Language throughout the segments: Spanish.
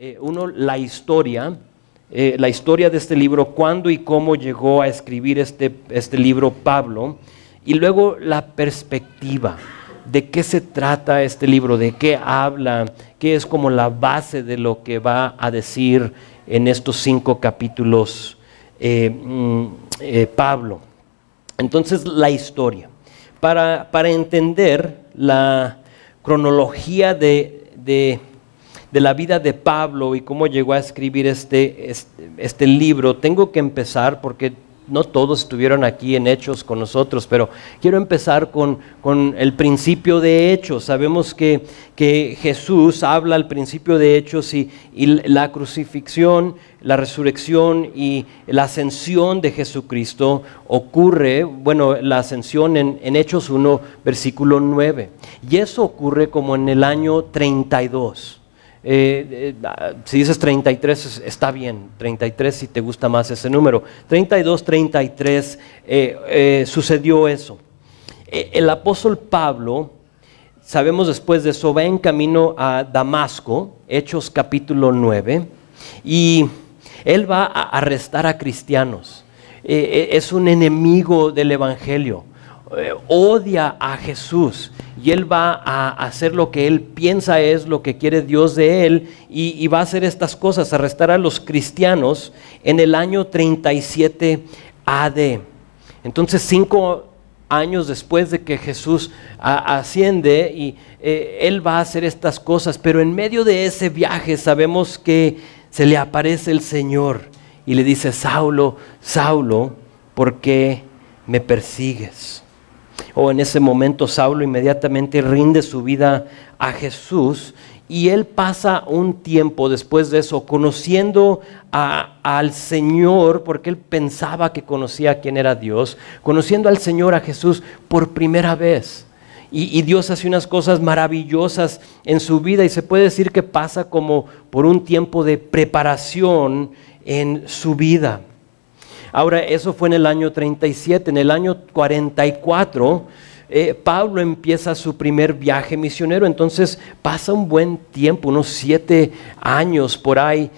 la historia de este libro, cuándo y cómo llegó a escribir este libro Pablo, y luego la perspectiva de qué se trata este libro, de qué habla, qué es como la base de lo que va a decir en estos 5 capítulos Pablo. Entonces, la historia. Para entender la cronología de la vida de Pablo y cómo llegó a escribir este libro, tengo que empezar, porque no todos estuvieron aquí en Hechos con nosotros, pero quiero empezar con el principio de Hechos. Sabemos que Jesús habla al principio de Hechos y la crucifixión, la resurrección y la ascensión de Jesucristo ocurre, la ascensión en Hechos 1, versículo 9. Y eso ocurre como en el año 32. Si dices 33 está bien, 33 si te gusta más ese número. 32, 33 sucedió eso. El apóstol Pablo, sabemos después de eso, va en camino a Damasco, Hechos capítulo 9, y él va a arrestar a cristianos. Es un enemigo del evangelio. Odia a Jesús y él va a hacer lo que él piensa es lo que quiere Dios de él, y va a hacer estas cosas, arrestar a los cristianos en el año 37 AD. Entonces 5 años después de que Jesús asciende, y él va a hacer estas cosas, pero en medio de ese viaje sabemos que se le aparece el Señor y le dice: Saulo, Saulo, ¿por qué me persigues? En ese momento Saulo inmediatamente rinde su vida a Jesús, y él pasa un tiempo después de eso conociendo al Señor, porque él pensaba que conocía quién era Dios, conociendo al Señor, a Jesús, por primera vez. Y Dios hace unas cosas maravillosas en su vida, y se puede decir que pasa como por un tiempo de preparación en su vida. Ahora, eso fue en el año 37. En el año 44, Pablo empieza su primer viaje misionero. Entonces pasa un buen tiempo, unos 7 años por ahí,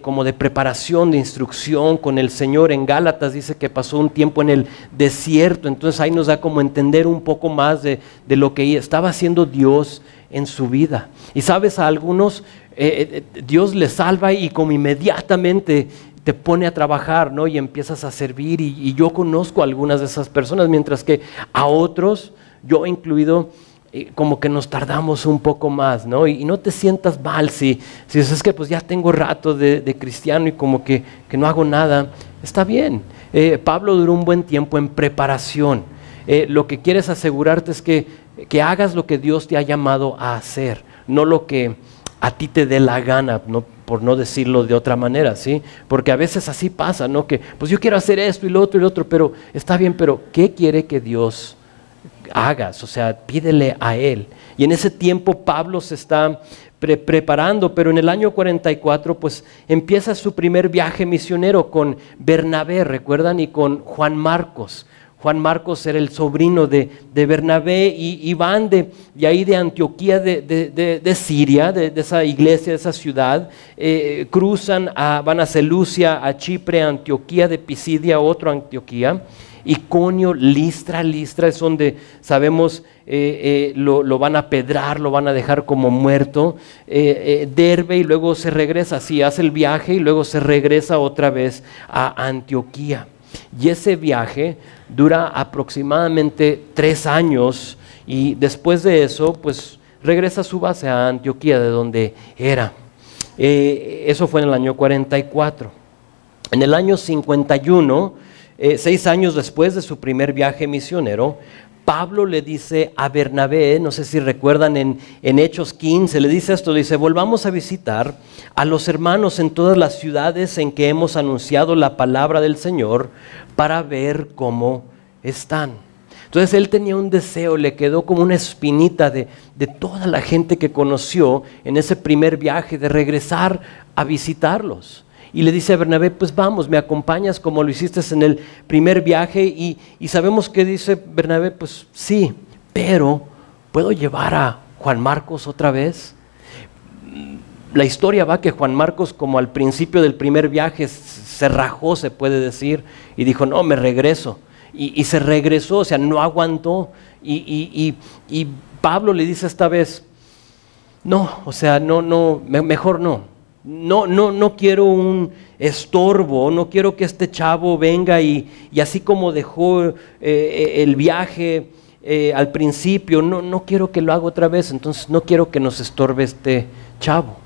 como de preparación, de instrucción con el Señor. En Gálatas dice que pasó un tiempo en el desierto. Entonces ahí nos da como entender un poco más de lo que estaba haciendo Dios en su vida. Y sabes, a algunos Dios les salva y como inmediatamente te pone a trabajar, ¿no? Y empiezas a servir, y yo conozco a algunas de esas personas, mientras que a otros, yo incluido, como que nos tardamos un poco más, ¿no? Y no te sientas mal si es que pues ya tengo rato de cristiano y como que no hago nada. Está bien. Pablo duró un buen tiempo en preparación. Lo que quieres asegurarte es que hagas lo que Dios te ha llamado a hacer, no lo que a ti te dé la gana, ¿no? Por no decirlo de otra manera, ¿sí? Porque a veces así pasa, ¿no? Que pues yo quiero hacer esto y lo otro, pero está bien, pero ¿qué quiere que Dios hagas? O sea, pídele a Él. Y en ese tiempo Pablo se está preparando, pero en el año 44 pues empieza su primer viaje misionero con Bernabé, ¿recuerdan? Y con Juan Marcos. Juan Marcos era el sobrino de Bernabé, y van de ahí de Antioquía de Siria, de esa iglesia, de esa ciudad, van a Seleucia, a Chipre, a Antioquía de Pisidia, otro Antioquía, Iconio, Listra es donde sabemos lo van a apedrar, lo van a dejar como muerto, Derbe, y luego se regresa, así hace el viaje y luego se regresa otra vez a Antioquía. Y ese viaje dura aproximadamente 3 años, y después de eso pues regresa a su base a Antioquía, de donde era. Eso fue en el año 44. En el año 51, 6 años después de su primer viaje misionero, Pablo le dice a Bernabé, no sé si recuerdan en Hechos 15, le dice esto, le dice: volvamos a visitar a los hermanos en todas las ciudades en que hemos anunciado la palabra del Señor, para ver cómo están. Entonces él tenía un deseo, le quedó como una espinita de toda la gente que conoció en ese primer viaje, de regresar a visitarlos. Y le dice a Bernabé: pues vamos, me acompañas como lo hiciste en el primer viaje. Y sabemos que dice Bernabé: pues sí, pero ¿puedo llevar a Juan Marcos otra vez? la historia va que Juan Marcos, como al principio del primer viaje, se rajó, se puede decir, y dijo, no, me regreso. Y se regresó, o sea, no aguantó. Y Pablo le dice esta vez, no, o sea, mejor no. No quiero un estorbo, no quiero que este chavo venga y así como dejó el viaje al principio, no quiero que lo haga otra vez, entonces no quiero que nos estorbe este chavo.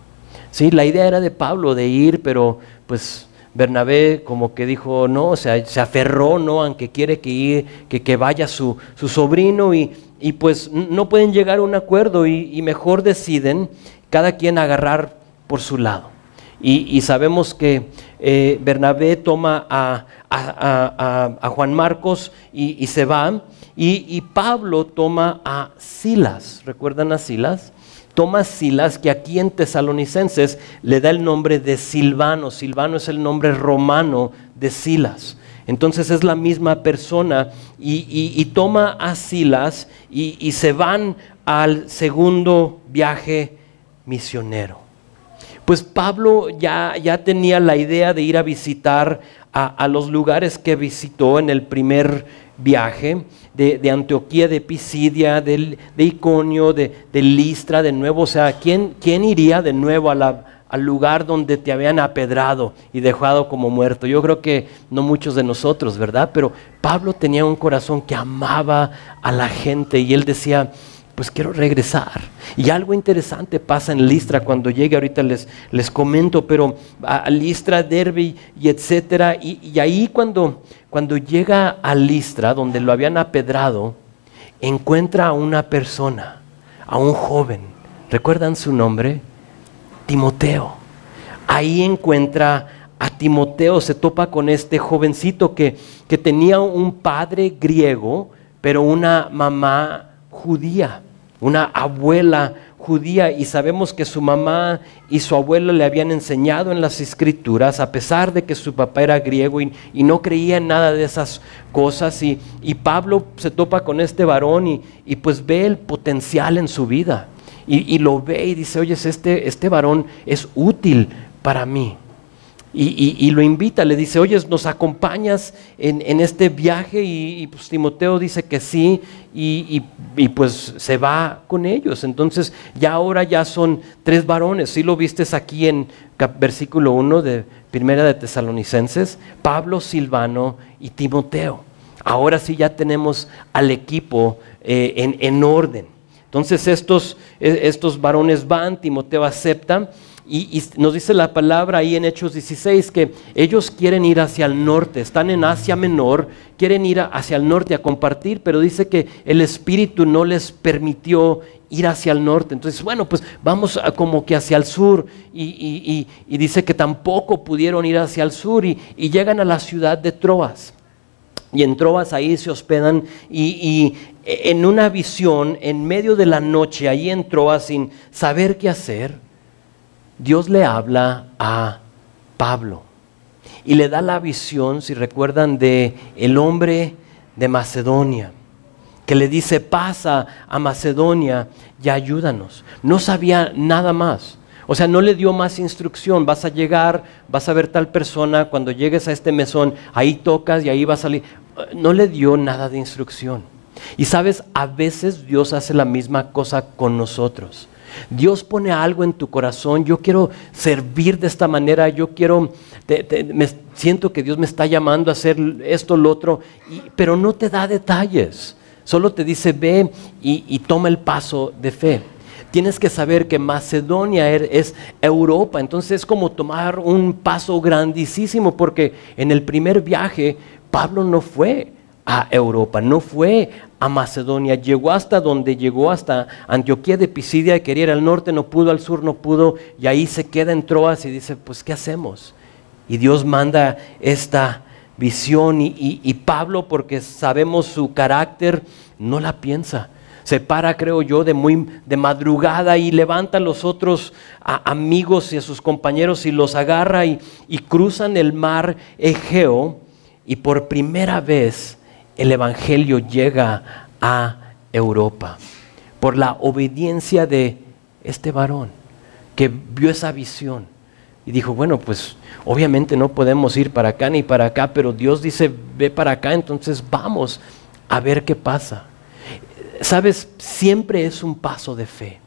Sí, la idea era de Pablo de ir, pero pues Bernabé como que dijo no, o sea, se aferró, no, aunque quiere que vaya su sobrino y pues no pueden llegar a un acuerdo y mejor deciden cada quien agarrar por su lado. Y sabemos que Bernabé toma a Juan Marcos y se va, y Pablo toma a Silas. ¿Recuerdan a Silas? Toma a Silas, que aquí en Tesalonicenses le da el nombre de Silvano. Silvano es el nombre romano de Silas. Entonces es la misma persona y toma a Silas y se van al segundo viaje misionero. Pues Pablo ya tenía la idea de ir a visitar a los lugares que visitó en el primer viaje, de Antioquía, de Pisidia, de Iconio, de Listra de nuevo. O sea, ¿quién iría de nuevo al lugar donde te habían apedrado y dejado como muerto? Yo creo que no muchos de nosotros, ¿verdad? Pero Pablo tenía un corazón que amaba a la gente y él decía, pues quiero regresar. Y algo interesante pasa en Listra cuando llegue, ahorita les comento, pero a Listra, Derbe y etcétera, y ahí cuando llega a Listra, donde lo habían apedrado, encuentra a una persona, a un joven. ¿Recuerdan su nombre? Timoteo. Ahí encuentra a Timoteo, se topa con este jovencito que tenía un padre griego, pero una mamá judía, una abuela judía, y sabemos que su mamá y su abuela le habían enseñado en las escrituras, a pesar de que su papá era griego y no creía en nada de esas cosas, y Pablo se topa con este varón y pues ve el potencial en su vida y lo ve y dice, oye, este varón es útil para mí. Y lo invita, le dice, oye, ¿nos acompañas en este viaje? Y pues Timoteo dice que sí, y pues se va con ellos. Entonces ahora ya son 3 varones. ¿Sí lo vistes aquí en versículo 1 de Primera de Tesalonicenses? Pablo, Silvano y Timoteo. Ahora sí ya tenemos al equipo en orden. Entonces estos varones van, Timoteo acepta. Y nos dice la palabra ahí en Hechos 16 que ellos quieren ir hacia el norte, están en Asia Menor, quieren ir hacia el norte a compartir, pero dice que el Espíritu no les permitió ir hacia el norte. Entonces, bueno, pues vamos como que hacia el sur, y dice que tampoco pudieron ir hacia el sur, y llegan a la ciudad de Troas. Y en Troas ahí se hospedan, y en una visión, en medio de la noche, ahí en Troas, sin saber qué hacer, Dios le habla a Pablo y le da la visión, si recuerdan, de el hombre de Macedonia, que le dice, pasa a Macedonia y ayúdanos. No sabía nada más, o sea, no le dio más instrucción. Vas a llegar, vas a ver tal persona, cuando llegues a este mesón, ahí tocas y ahí va a salir. No le dio nada de instrucción. Y sabes, a veces Dios hace la misma cosa con nosotros. Dios pone algo en tu corazón, yo quiero servir de esta manera, yo quiero, me siento que Dios me está llamando a hacer esto, lo otro, pero no te da detalles, solo te dice ve y toma el paso de fe. Tienes que saber que Macedonia es Europa, entonces es como tomar un paso grandísimo, porque en el primer viaje Pablo no fue a Europa, no fue a Macedonia, llegó hasta donde llegó, hasta Antioquía de Pisidia, y quería ir al norte, no pudo, al sur no pudo, y ahí se queda en Troas y dice, pues ¿qué hacemos? Y Dios manda esta visión, y Pablo, porque sabemos su carácter, no la piensa. Se para, creo yo, de madrugada, y levanta a los otros amigos y a sus compañeros y los agarra, y cruzan el mar Egeo, y por primera vez el evangelio llega a Europa por la obediencia de este varón. que vio esa visión y dijo, bueno, pues obviamente no podemos ir para acá ni para acá, pero Dios dice, ve para acá, entonces vamos a ver qué pasa. Sabes, siempre es un paso de fe.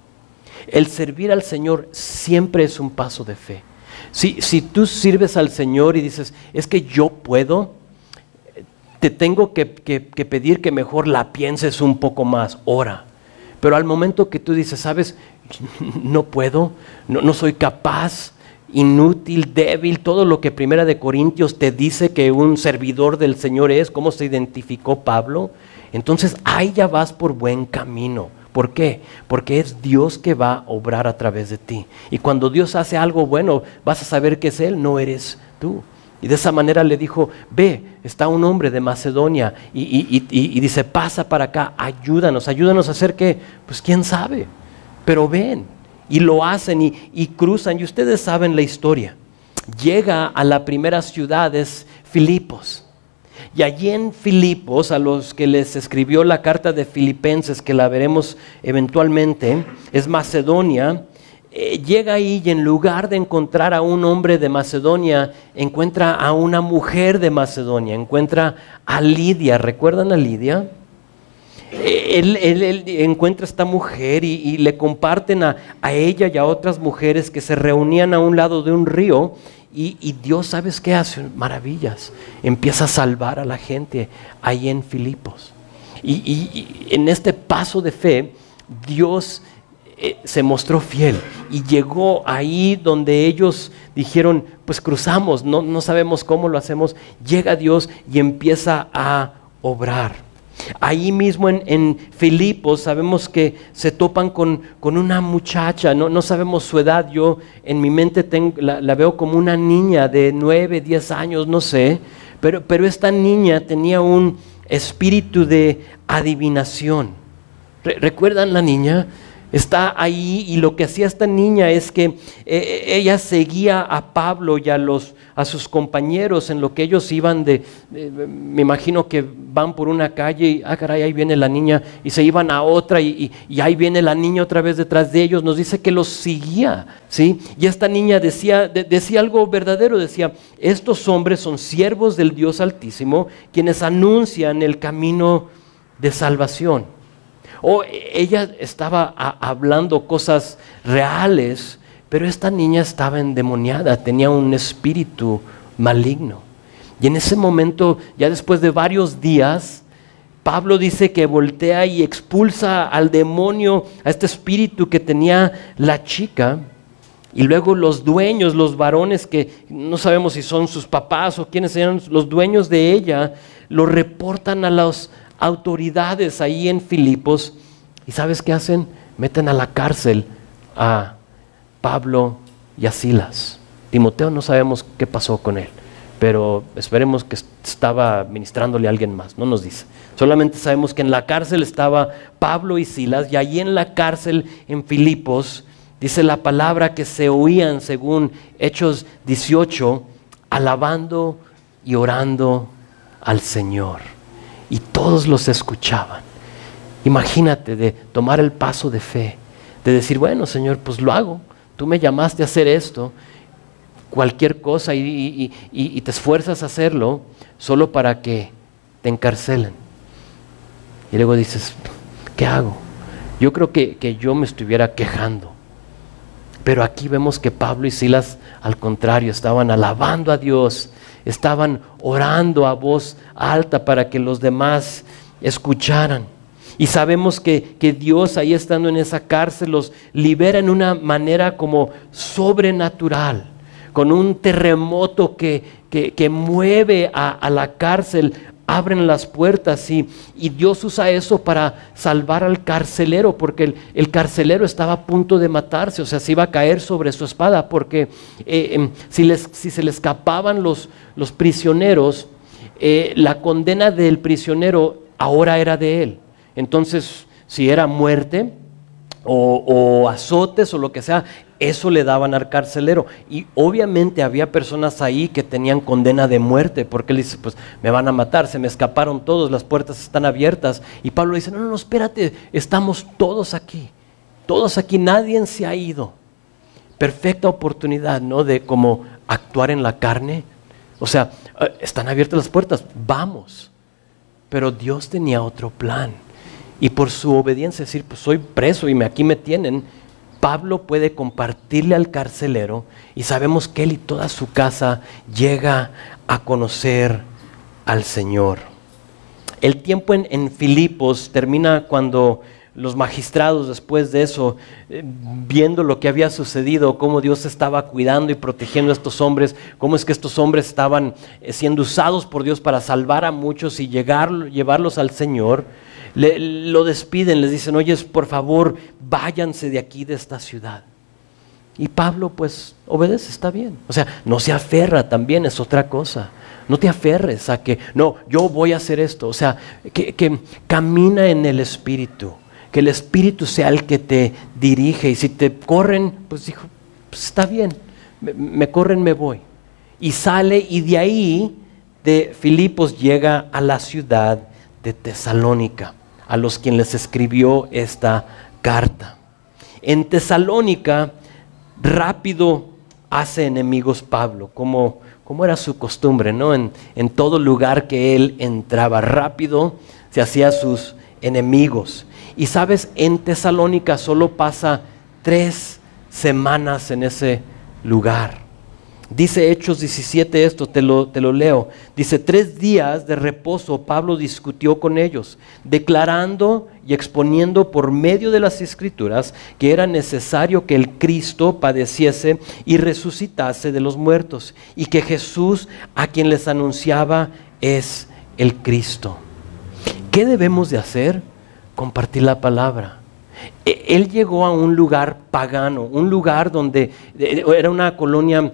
El servir al Señor siempre es un paso de fe. Si tú sirves al Señor y dices, es que yo puedo, te tengo que pedir que mejor la pienses un poco más, ora. Pero al momento que tú dices, sabes, no puedo, no soy capaz, inútil, débil, todo lo que Primera de Corintios te dice que un servidor del Señor es, cómo se identificó Pablo, entonces ahí ya vas por buen camino. ¿Por qué? Porque es Dios que va a obrar a través de ti. Y cuando Dios hace algo bueno, vas a saber que es Él, no eres tú. Y de esa manera le dijo, ve, está un hombre de Macedonia y dice, pasa para acá, ayúdanos a hacer qué, pues quién sabe, pero ven. Y lo hacen y cruzan, y ustedes saben la historia. Llega a la primera ciudad, es Filipos. Y allí en Filipos, a los que les escribió la carta de Filipenses, que la veremos eventualmente, es Macedonia, llega ahí y en lugar de encontrar a un hombre de Macedonia, encuentra a una mujer de Macedonia, encuentra a Lidia. ¿Recuerdan a Lidia? Él encuentra a esta mujer y le comparten a ella y a otras mujeres que se reunían a un lado de un río. Y Dios, ¿sabes qué hace? Maravillas. Empieza a salvar a la gente ahí en Filipos. Y en este paso de fe, Dios se mostró fiel y llegó ahí donde ellos dijeron, pues cruzamos, no sabemos cómo lo hacemos. Llega Dios y empieza a obrar. Ahí mismo en Filipos sabemos que se topan con una muchacha, no sabemos su edad, yo en mi mente la veo como una niña de 9, 10 años, no sé, pero esta niña tenía un espíritu de adivinación. ¿Recuerdan la niña? Está ahí y lo que hacía esta niña es que ella seguía a Pablo y a sus compañeros en lo que ellos iban me imagino que van por una calle y caray, ahí viene la niña, y se iban a otra y ahí viene la niña otra vez detrás de ellos. Nos dice que los seguía, ¿sí? Y esta niña decía algo verdadero, decía, estos hombres son siervos del Dios Altísimo, quienes anuncian el camino de salvación. Ella estaba hablando cosas reales, pero esta niña estaba endemoniada, tenía un espíritu maligno. Y en ese momento, ya después de varios días, Pablo dice que voltea y expulsa al demonio, a este espíritu que tenía la chica. Y luego los dueños, los varones que no sabemos si son sus papás o quiénes eran los dueños de ella, lo reportan a las autoridades ahí en Filipos. ¿Y sabes qué hacen? Meten a la cárcel a Pablo y a Silas. Timoteo no sabemos qué pasó con él, pero esperemos que estaba ministrándole a alguien más, no nos dice. Solamente sabemos que en la cárcel estaba Pablo y Silas, y allí en la cárcel en Filipos dice la palabra que se oían, según Hechos 18, alabando y orando al Señor. Y todos los escuchaban. Imagínate de tomar el paso de fe, de decir, bueno, Señor, pues lo hago. Tú me llamaste a hacer esto, cualquier cosa, y te esfuerzas a hacerlo solo para que te encarcelen. Y luego dices, ¿qué hago? Yo creo que yo me estuviera quejando. Pero aquí vemos que Pablo y Silas, al contrario, estaban alabando a Dios, estaban orando a voz alta para que los demás escucharan. Y sabemos que Dios, ahí estando en esa cárcel, los libera en una manera como sobrenatural, con un terremoto que mueve a la cárcel, abren las puertas y Dios usa eso para salvar al carcelero, porque el carcelero estaba a punto de matarse, o sea, se iba a caer sobre su espada, porque si se le escapaban los prisioneros, la condena del prisionero ahora era de él. Entonces, si era muerte o azotes o lo que sea, eso le daban al carcelero. Y obviamente había personas ahí que tenían condena de muerte, porque él dice, pues me van a matar, se me escaparon todos, las puertas están abiertas. Y Pablo dice, no, espérate, estamos todos aquí, nadie se ha ido. perfecta oportunidad, ¿no? De como actuar en la carne. O sea, están abiertas las puertas, vamos. Pero Dios tenía otro plan. Y por su obediencia, decir, pues soy preso y aquí me tienen, Pablo puede compartirle al carcelero y sabemos que él y toda su casa llega a conocer al Señor. El tiempo en Filipos termina cuando los magistrados, después de eso, viendo lo que había sucedido, cómo Dios estaba cuidando y protegiendo a estos hombres, cómo es que estos hombres estaban siendo usados por Dios para salvar a muchos y llevarlos al Señor, lo despiden, les dicen, oye, por favor, váyanse de aquí, de esta ciudad. Y Pablo pues obedece, está bien. O sea, no se aferra, también es otra cosa. No te aferres a que, no, yo voy a hacer esto. O sea, que camina en el Espíritu. Que el Espíritu sea el que te dirige. Y si te corren, pues dijo, pues está bien, me corren, me voy. Y sale, y de ahí, de Filipos, llega a la ciudad de Tesalónica, a los quienes les escribió esta carta. En Tesalónica, rápido hace enemigos Pablo, como era su costumbre, ¿no? En todo lugar que él entraba, rápido se hacía sus enemigos. Y sabes, en Tesalónica solo pasa 3 semanas en ese lugar. Dice Hechos 17 esto, te lo leo. Dice, 3 días de reposo Pablo discutió con ellos, declarando y exponiendo por medio de las Escrituras que era necesario que el Cristo padeciese y resucitase de los muertos, y que Jesús, a quien les anunciaba, es el Cristo. ¿Qué debemos de hacer? Compartir la palabra. Él llegó a un lugar pagano, un lugar donde era una colonia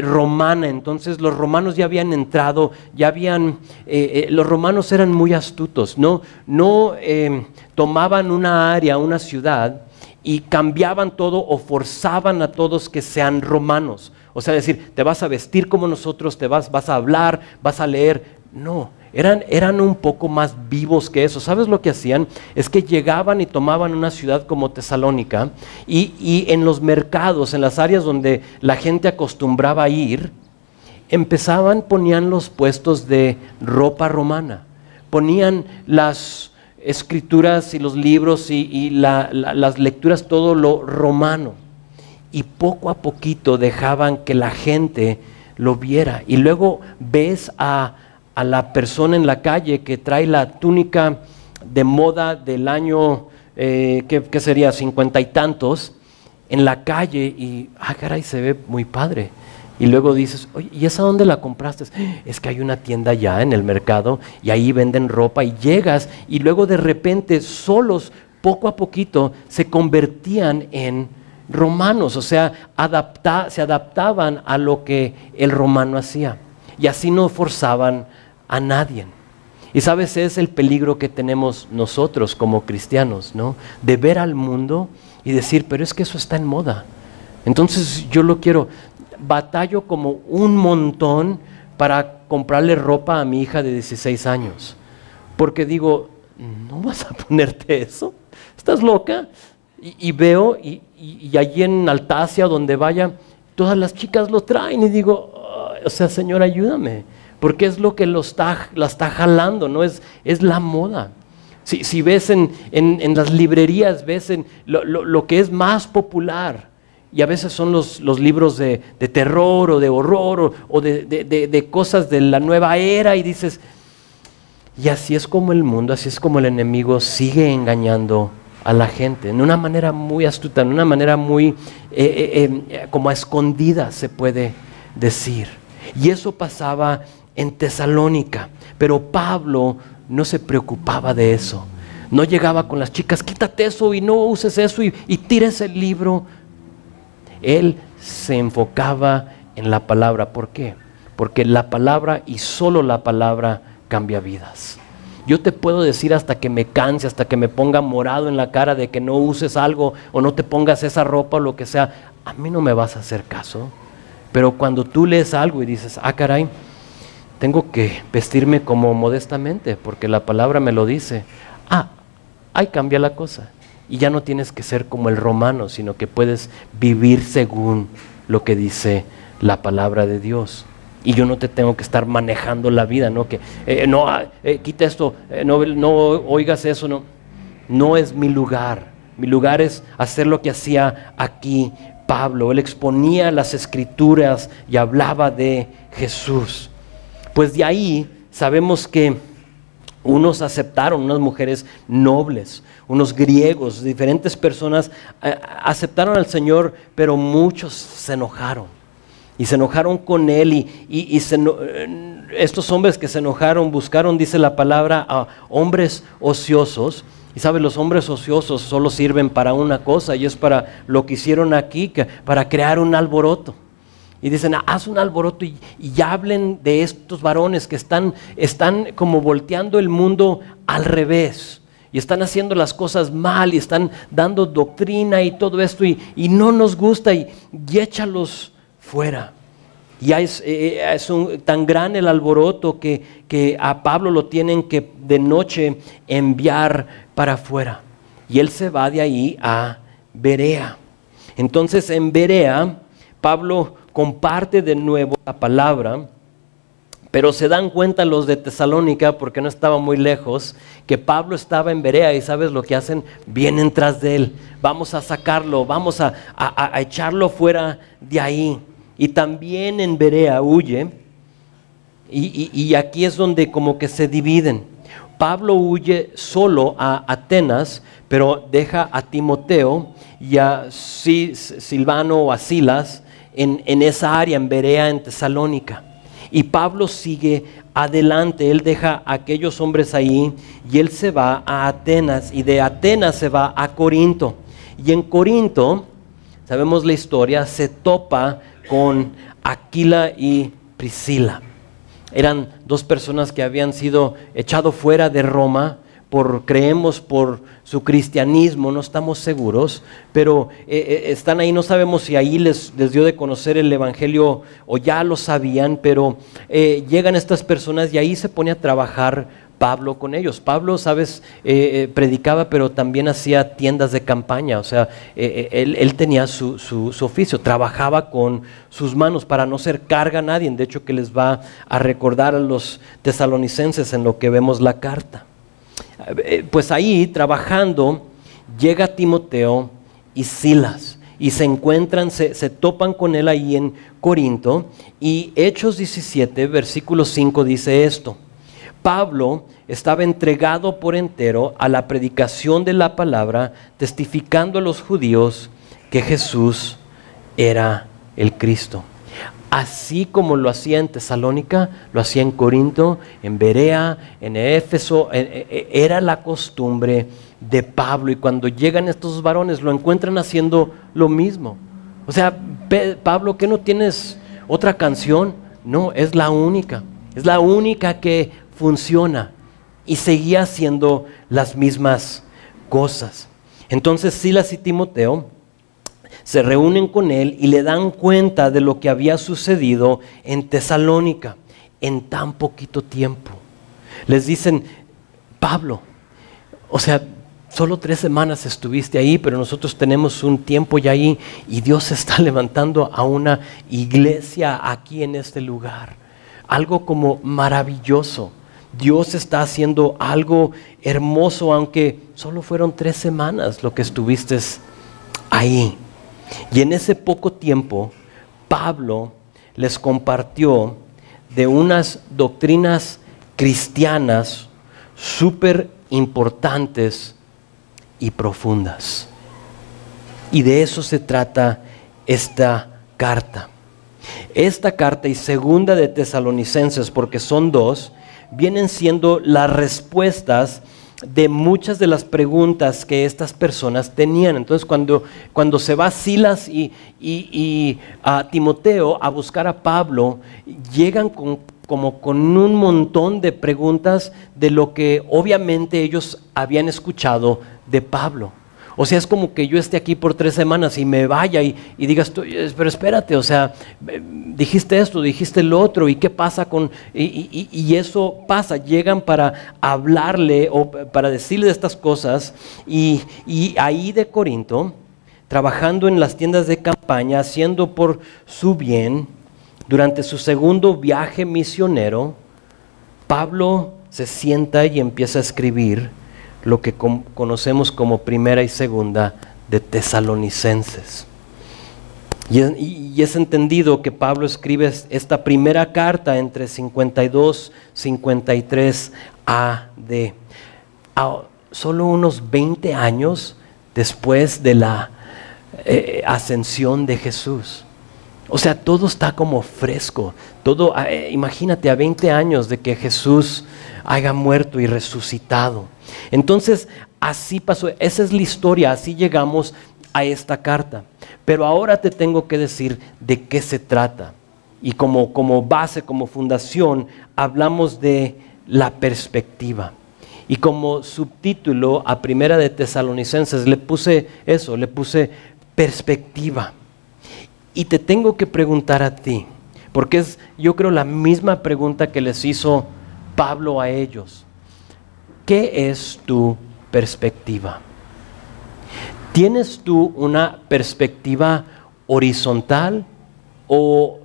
romana. Entonces los romanos ya habían entrado, los romanos eran muy astutos, no tomaban una área, una ciudad, y cambiaban todo o forzaban a todos que sean romanos. O sea, decir, te vas a vestir como nosotros, vas a hablar, vas a leer. No, eran un poco más vivos que eso. ¿Sabes lo que hacían? Es que llegaban y tomaban una ciudad como Tesalónica y en los mercados, en las áreas donde la gente acostumbraba a ir, ponían los puestos de ropa romana, ponían las escrituras y los libros y las lecturas, todo lo romano, y poco a poquito dejaban que la gente lo viera. Y luego ves a la persona en la calle que trae la túnica de moda del año, ¿qué sería? 50 y tantos, en la calle, y caray, se ve muy padre. Y luego dices, oye, ¿y esa dónde la compraste? Es que hay una tienda allá en el mercado y ahí venden ropa, y llegas y luego de repente solos, poco a poquito, se convertían en romanos. O sea, se adaptaban a lo que el romano hacía, y así no forzaban a nadie. Y sabes, es el peligro que tenemos nosotros como cristianos, ¿no? De ver al mundo y decir, pero es que eso está en moda, entonces yo lo quiero. Batallo como un montón para comprarle ropa a mi hija de 16 años, porque digo, ¿no vas a ponerte eso? ¿Estás loca? Y veo, y allí en Altasia, donde vaya, todas las chicas lo traen, y digo, o sea, Señor, ayúdame, porque es lo que la está jalando, ¿no? Es la moda. Si ves en las librerías, ves lo que es más popular, y a veces son los libros de terror o de horror o de cosas de la nueva era, y dices, y así es como el mundo, así es como el enemigo sigue engañando a la gente, en una manera muy astuta, en una manera muy como a escondidas, se puede decir. Y eso pasaba en Tesalónica, pero Pablo no se preocupaba de eso. No llegaba con las chicas, quítate eso y no uses eso y tires el libro. Él se enfocaba en la palabra. ¿Por qué? Porque la palabra y solo la palabra cambia vidas. Yo te puedo decir hasta que me canse, hasta que me ponga morado en la cara de que no uses algo o no te pongas esa ropa o lo que sea. A mí no me vas a hacer caso. Pero cuando tú lees algo y dices, caray, tengo que vestirme como modestamente porque la palabra me lo dice. Ahí cambia la cosa. y ya no tienes que ser como el romano, sino que puedes vivir según lo que dice la palabra de Dios. Y yo no te tengo que estar manejando la vida, ¿no? Que quita esto, no oigas eso, no. No es mi lugar. Mi lugar es hacer lo que hacía aquí Pablo. Él exponía las Escrituras y hablaba de Jesús. Pues de ahí sabemos que unos aceptaron, unas mujeres nobles, unos griegos, diferentes personas aceptaron al Señor, pero muchos se enojaron. Y se enojaron con él estos hombres que se enojaron buscaron, dice la palabra, a hombres ociosos. Y sabes, los hombres ociosos solo sirven para una cosa, y es para lo que hicieron aquí, para crear un alboroto. Y dicen, haz un alboroto y hablen de estos varones que están como volteando el mundo al revés. Y están haciendo las cosas mal y están dando doctrina y todo esto y no nos gusta y échalos fuera. Y es tan gran el alboroto que a Pablo lo tienen que de noche enviar para afuera. Y él se va de ahí a Berea. Entonces en Berea, Pablo comparte de nuevo la palabra, pero se dan cuenta los de Tesalónica, porque no estaba muy lejos, que Pablo estaba en Berea y ¿sabes lo que hacen? Vienen tras de él. Vamos a sacarlo, vamos a echarlo fuera de ahí. Y también en Berea huye, y aquí es donde como que se dividen. Pablo huye solo a Atenas, pero deja a Timoteo y a Silvano o a Silas en esa área, en Berea, en Tesalónica. Y Pablo sigue adelante, él deja a aquellos hombres ahí y él se va a Atenas, y de Atenas se va a Corinto. Y en Corinto, sabemos la historia, se topa con Aquila y Priscila. Eran dos personas que habían sido echados fuera de Roma creemos por su cristianismo, no estamos seguros, pero están ahí, no sabemos si ahí les dio de conocer el evangelio o ya lo sabían, pero llegan estas personas y ahí se pone a trabajar Pablo con ellos. Pablo, sabes, predicaba, pero también hacía tiendas de campaña, o sea, él tenía su oficio, trabajaba con sus manos para no ser carga a nadie. De hecho, que les va a recordar a los tesalonicenses en lo que vemos la carta. Pues ahí, trabajando, llega Timoteo y Silas, y se encuentran, se topan con él ahí en Corinto, y Hechos 17, versículo 5 dice esto: Pablo estaba entregado por entero a la predicación de la palabra, testificando a los judíos que Jesús era el Cristo. Así como lo hacía en Tesalónica, lo hacía en Corinto, en Berea, en Éfeso. Era la costumbre de Pablo, y cuando llegan estos varones lo encuentran haciendo lo mismo. O sea, Pablo, ¿qué no tienes otra canción? No, es la única que funciona, y seguía haciendo las mismas cosas. Entonces Silas y Timoteo se reúnen con él y le dan cuenta de lo que había sucedido en Tesalónica en tan poquito tiempo. Les dicen: Pablo, o sea, solo 3 semanas estuviste ahí, pero nosotros tenemos un tiempo ya ahí, y Dios está levantando a una iglesia aquí en este lugar. Algo como maravilloso. Dios está haciendo algo hermoso, aunque solo fueron 3 semanas lo que estuviste ahí. Y en ese poco tiempo, Pablo les compartió de unas doctrinas cristianas súper importantes y profundas. Y de eso se trata esta carta. Esta carta y segunda de Tesalonicenses, porque son 2, vienen siendo las respuestas de muchas de las preguntas que estas personas tenían. Entonces, cuando se va Silas y a Timoteo a buscar a Pablo, llegan como con un montón de preguntas de lo que obviamente ellos habían escuchado de Pablo. O sea, es como que yo esté aquí por 3 semanas y me vaya y digas, pero espérate, o sea, dijiste esto, dijiste lo otro, ¿y qué pasa con...? Y eso pasa, llegan para hablarle o para decirle estas cosas y ahí de Corinto, trabajando en las tiendas de campaña, haciendo por su bien, durante su segundo viaje misionero, Pablo se sienta y empieza a escribir lo que conocemos como primera y segunda de Tesalonicenses. Y es entendido que Pablo escribe esta primera carta entre 52 y 53 AD, solo unos 20 años después de la ascensión de Jesús. O sea, todo está como fresco. Todo, imagínate a 20 años de que Jesús haya muerto y resucitado. Entonces, así pasó. Esa es la historia, así llegamos a esta carta. Pero ahora te tengo que decir de qué se trata. Y como base, como fundación, hablamos de la perspectiva. Y como subtítulo a Primera de Tesalonicenses le puse eso, le puse perspectiva. Y te tengo que preguntar a ti, porque es, yo creo, la misma pregunta que les hizo Pablo a ellos. ¿Qué es tu perspectiva? ¿Tienes tú una perspectiva horizontal o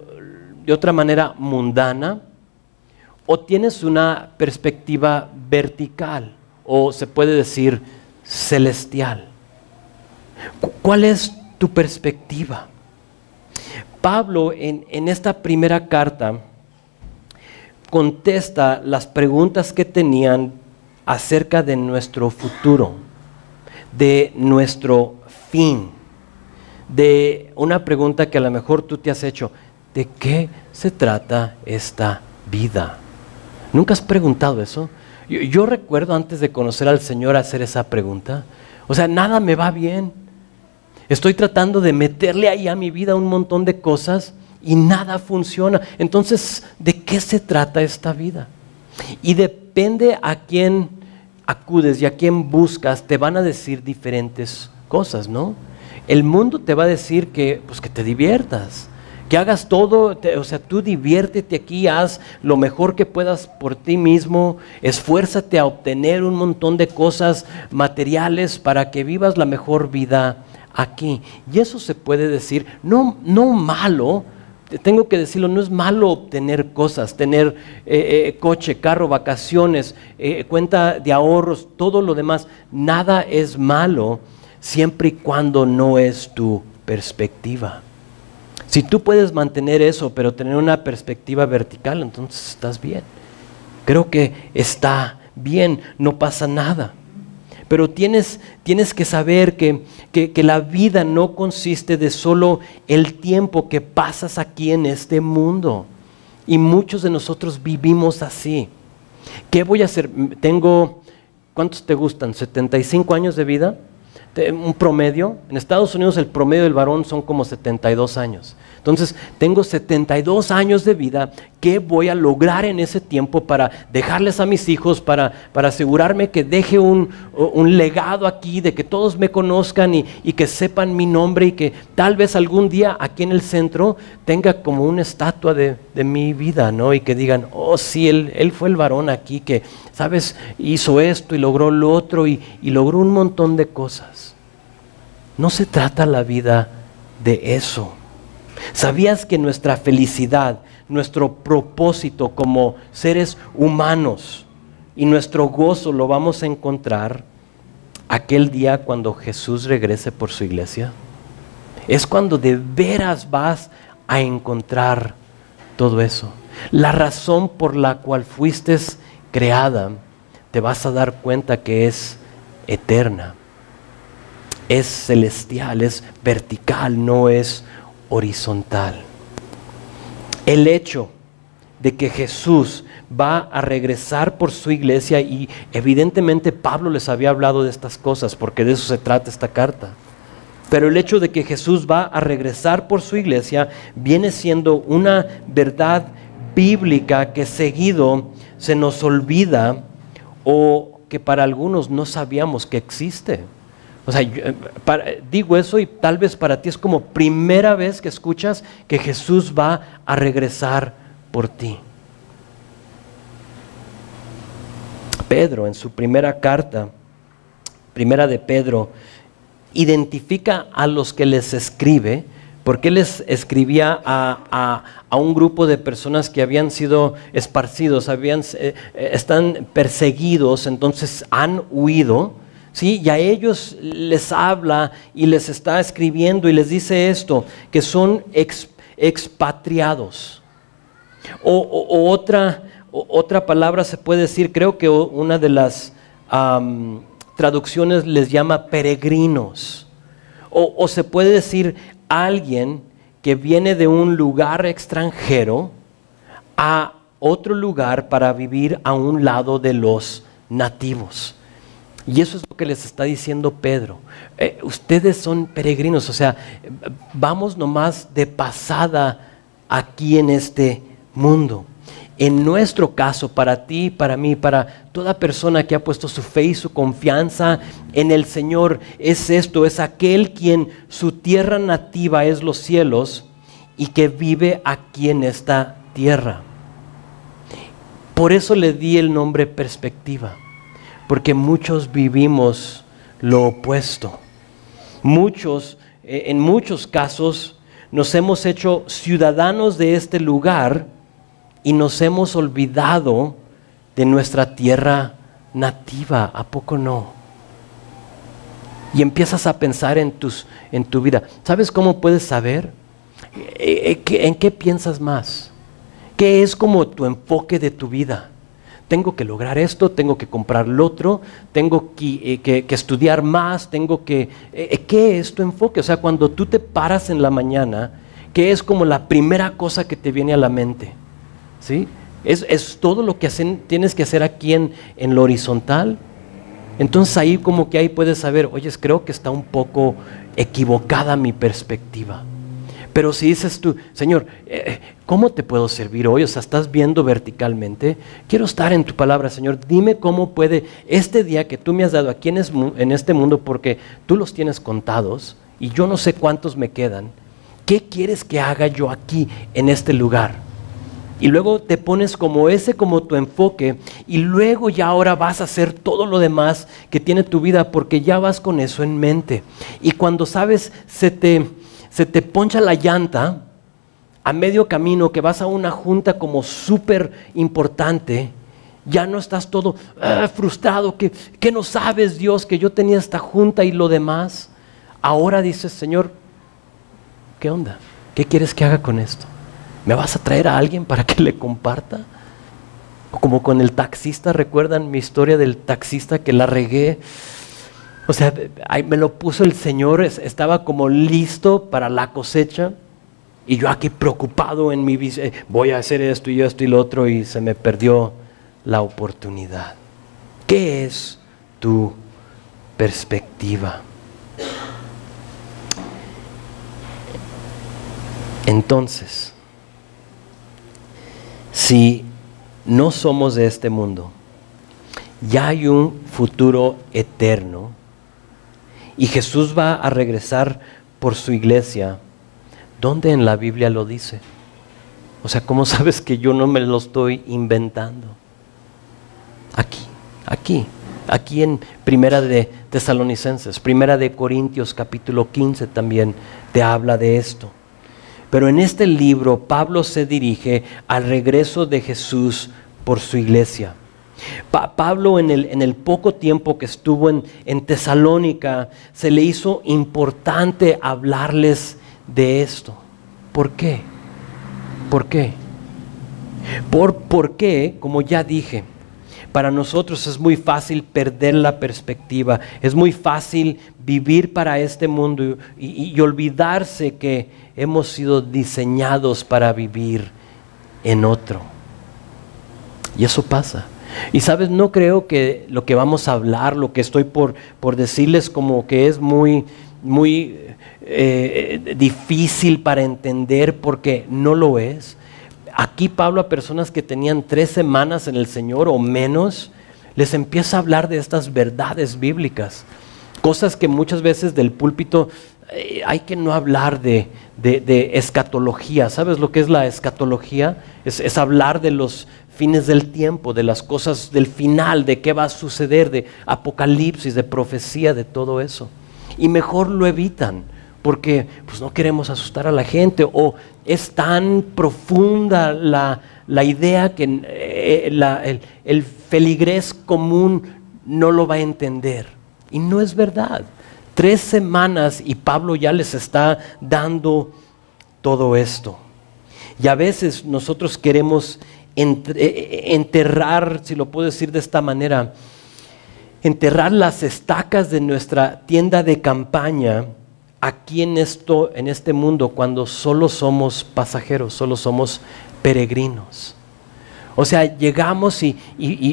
de otra manera mundana? ¿O tienes una perspectiva vertical o se puede decir celestial? ¿Cuál es tu perspectiva? Pablo en esta primera carta contesta las preguntas que tenían acerca de nuestro futuro, de nuestro fin, de una pregunta que a lo mejor tú te has hecho: ¿de qué se trata esta vida? ¿Nunca has preguntado eso? Yo recuerdo antes de conocer al Señor hacer esa pregunta. O sea, nada me va bien. Estoy tratando de meterle ahí a mi vida un montón de cosas y nada funciona. Entonces, ¿de qué se trata esta vida? Y depende a quién acudes y a quién buscas, te van a decir diferentes cosas, ¿no? El mundo te va a decir que, pues, que te diviertas, que hagas todo, o sea, tú diviértete aquí, haz lo mejor que puedas por ti mismo, esfuérzate a obtener un montón de cosas materiales para que vivas la mejor vida aquí. Y eso se puede decir, no malo, tengo que decirlo, no es malo obtener cosas, tener coche, carro, vacaciones, cuenta de ahorros, todo lo demás. Nada es malo siempre y cuando no es tu perspectiva. Si tú puedes mantener eso, pero tener una perspectiva vertical, entonces estás bien. Creo que está bien, no pasa nada. Pero tienes que saber que la vida no consiste de solo el tiempo que pasas aquí en este mundo. Y muchos de nosotros vivimos así. ¿Qué voy a hacer? ¿Cuántos te gustan? ¿75 años de vida? Un promedio. En Estados Unidos el promedio del varón son como 72 años. Entonces, tengo 72 años de vida. ¿Qué voy a lograr en ese tiempo para dejarles a mis hijos, para asegurarme que deje un legado aquí, de que todos me conozcan y que sepan mi nombre y que tal vez algún día aquí en el centro tenga como una estatua de mi vida, ¿no? Y que digan, oh sí, él fue el varón aquí que, ¿sabes? Hizo esto y logró lo otro y logró un montón de cosas. No se trata la vida de eso. ¿Sabías que nuestra felicidad, nuestro propósito como seres humanos y nuestro gozo lo vamos a encontrar aquel día cuando Jesús regrese por su iglesia? Es cuando de veras vas a encontrar todo eso. La razón por la cual fuiste creada, te vas a dar cuenta que es eterna, es celestial, es vertical, no es horizontal. El hecho de que Jesús va a regresar por su iglesia, y evidentemente Pablo les había hablado de estas cosas porque de eso se trata esta carta, pero el hecho de que Jesús va a regresar por su iglesia viene siendo una verdad bíblica que seguido se nos olvida o que para algunos no sabíamos que existe. O sea, digo eso y tal vez para ti es como primera vez que escuchas que Jesús va a regresar por ti. Pedro, en su primera carta, primera de Pedro, identifica a los que les escribe, porque él les escribía a un grupo de personas que habían sido esparcidos, están perseguidos, entonces han huido, ¿sí? Y a ellos les habla y les está escribiendo y les dice esto, que son expatriados. Otra palabra se puede decir, creo que una de las traducciones les llama peregrinos. O se puede decir alguien que viene de un lugar extranjero a otro lugar para vivir a un lado de los nativos. Y eso es lo que les está diciendo Pedro. Ustedes son peregrinos, o sea, vamos nomás de pasada aquí en este mundo. En nuestro caso, para ti, para mí, para toda persona que ha puesto su fe y su confianza en el Señor, es esto, es aquel quien su tierra nativa es los cielos y que vive aquí en esta tierra. Por eso le di el nombre perspectiva, porque muchos vivimos lo opuesto. Muchos, en muchos casos, nos hemos hecho ciudadanos de este lugar y nos hemos olvidado de nuestra tierra nativa. ¿A poco no? Y empiezas a pensar en tu vida. ¿Sabes cómo puedes saber? ¿En qué piensas más? ¿Qué es como tu enfoque de tu vida? Tengo que lograr esto, tengo que comprar lo otro, tengo que estudiar más, ¿qué es tu enfoque? O sea, cuando tú te paras en la mañana, ¿qué es como la primera cosa que te viene a la mente? ¿Sí? Es todo lo que tienes que hacer aquí en lo horizontal. Entonces ahí como que ahí puedes saber, oye, creo que está un poco equivocada mi perspectiva. Pero si dices tú, Señor, ¿cómo te puedo servir hoy? O sea, estás viendo verticalmente. Quiero estar en tu palabra, Señor. Dime cómo puede este día que tú me has dado aquí en este mundo, porque tú los tienes contados y yo no sé cuántos me quedan. ¿Qué quieres que haga yo aquí en este lugar? Y luego te pones como tu enfoque, y luego ya ahora vas a hacer todo lo demás que tiene tu vida, porque ya vas con eso en mente. Y cuando sabes, se te poncha la llanta a medio camino, que vas a una junta como súper importante, ya no estás todo frustrado, que no sabes, Dios, que yo tenía esta junta y lo demás. Ahora dices, Señor, ¿qué onda? ¿Qué quieres que haga con esto? ¿Me vas a traer a alguien para que le comparta? O como con el taxista, ¿recuerdan mi historia del taxista que la regué? O sea, ahí me lo puso el Señor, estaba como listo para la cosecha, y yo aquí preocupado en mi vida, voy a hacer esto y lo otro, y se me perdió la oportunidad. ¿Qué es tu perspectiva? Entonces, si no somos de este mundo, ya hay un futuro eterno y Jesús va a regresar por su iglesia. ¿Dónde en la Biblia lo dice? O sea, ¿cómo sabes que yo no me lo estoy inventando? Aquí en Primera de Tesalonicenses, Primera de Corintios capítulo 15 también te habla de esto. Pero en este libro Pablo se dirige al regreso de Jesús por su iglesia. Pablo en el poco tiempo que estuvo en Tesalónica, se le hizo importante hablarles de esto. ¿Por qué? ¿Por qué? Porque, como ya dije, para nosotros es muy fácil perder la perspectiva, es muy fácil vivir para este mundo y olvidarse que hemos sido diseñados para vivir en otro. Y eso pasa. Y sabes, no creo que lo que vamos a hablar, lo que estoy por decirles, como que es muy difícil para entender, porque no lo es. Aquí Pablo a personas que tenían 3 semanas en el Señor o menos, les empieza a hablar de estas verdades bíblicas. Cosas que muchas veces del púlpito hay que no hablar de escatología. ¿Sabes lo que es la escatología? Es hablar de los fines del tiempo, de las cosas del final, de qué va a suceder, de apocalipsis, de profecía, de todo eso. Y mejor lo evitan, porque pues no queremos asustar a la gente, o es tan profunda la idea que el feligrés común no lo va a entender. Y no es verdad. 3 semanas y Pablo ya les está dando todo esto. Y a veces nosotros queremos enterrar, si lo puedo decir de esta manera, enterrar las estacas de nuestra tienda de campaña aquí en este mundo, cuando solo somos pasajeros, solo somos peregrinos. O sea, llegamos y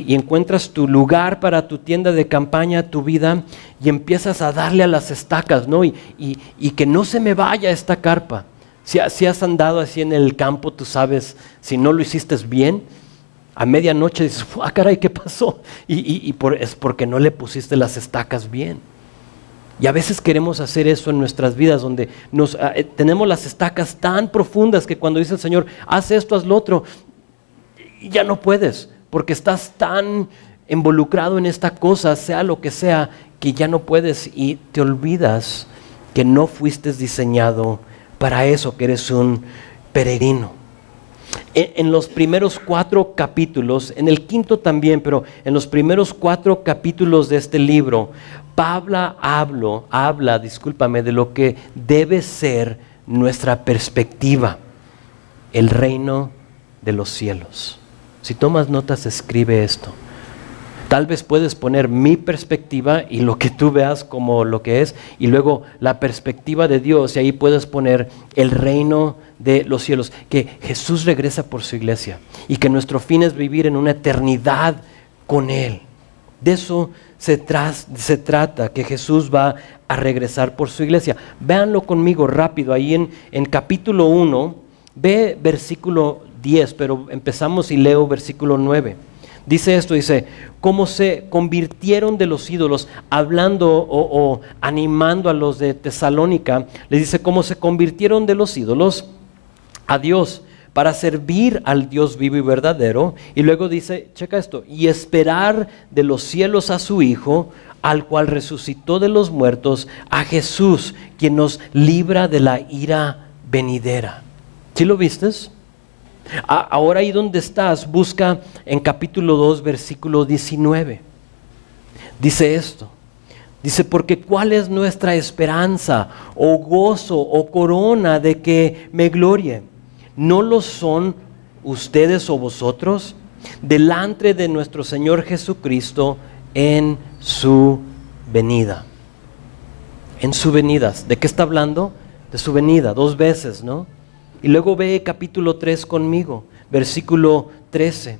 encuentras tu lugar para tu tienda de campaña, tu vida, y empiezas a darle a las estacas, ¿no? Y que no se me vaya esta carpa. Si has andado así en el campo, tú sabes, si no lo hiciste bien, a medianoche dices, ¡ah, caray, qué pasó! Es porque no le pusiste las estacas bien. Y a veces queremos hacer eso en nuestras vidas, donde tenemos las estacas tan profundas que cuando dice el Señor, haz esto, haz lo otro, ya no puedes, porque estás tan involucrado en esta cosa, sea lo que sea, que ya no puedes y te olvidas que no fuiste diseñado para eso, que eres un peregrino. En los primeros 4 capítulos, en el 5º también, pero en los primeros 4 capítulos de este libro, Pablo habla de lo que debe ser nuestra perspectiva, el reino de los cielos. Si tomas notas, escribe esto. Tal vez puedes poner mi perspectiva y lo que tú veas como lo que es, y luego la perspectiva de Dios, y ahí puedes poner el reino de los cielos, que Jesús regresa por su iglesia y que nuestro fin es vivir en una eternidad con Él. De eso se trata, que Jesús va a regresar por su iglesia. Véanlo conmigo rápido, ahí en capítulo 1, ve versículo 10, pero empezamos y leo versículo 9. Dice esto, dice, cómo se convirtieron de los ídolos, hablando o animando a los de Tesalónica, les dice cómo se convirtieron de los ídolos a Dios para servir al Dios vivo y verdadero. Y luego dice, checa esto, y esperar de los cielos a su Hijo, al cual resucitó de los muertos, a Jesús, quien nos libra de la ira venidera. ¿Sí lo vistes? Ahora ahí donde estás, busca en capítulo 2, versículo 19. Dice esto. Dice, porque ¿cuál es nuestra esperanza, o gozo, o corona de que me glorie? ¿No lo son ustedes o vosotros? Delante de nuestro Señor Jesucristo en su venida. En su venida. ¿De qué está hablando? De su venida, 2 veces, ¿no? Y luego ve capítulo 3 conmigo, versículo 13.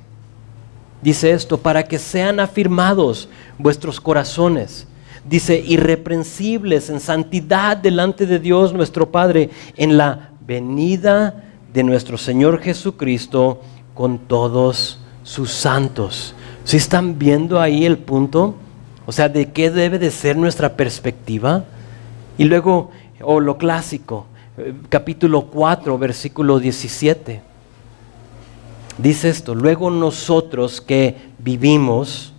Dice esto, para que sean afirmados vuestros corazones. Dice, irreprensibles en santidad delante de Dios nuestro Padre, en la venida de nuestro Señor Jesucristo con todos sus santos. ¿Sí están viendo ahí el punto? O sea, ¿de qué debe de ser nuestra perspectiva? Y luego, lo clásico, capítulo 4, versículo 17. Dice esto, luego nosotros que vivimos,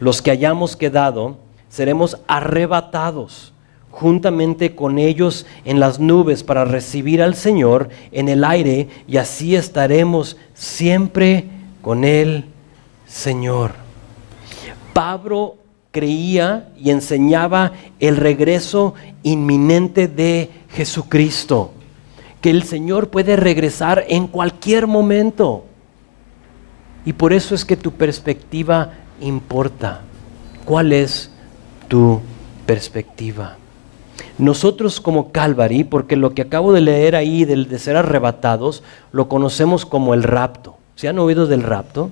los que hayamos quedado, seremos arrebatados juntamente con ellos en las nubes para recibir al Señor en el aire, y así estaremos siempre con el Señor. Pablo creía y enseñaba el regreso inminente de Jesucristo, que el Señor puede regresar en cualquier momento. Y por eso es que tu perspectiva importa. ¿Cuál es tu perspectiva? Nosotros como Calvary, porque lo que acabo de leer ahí de ser arrebatados, lo conocemos como el rapto. ¿Se han oído del rapto?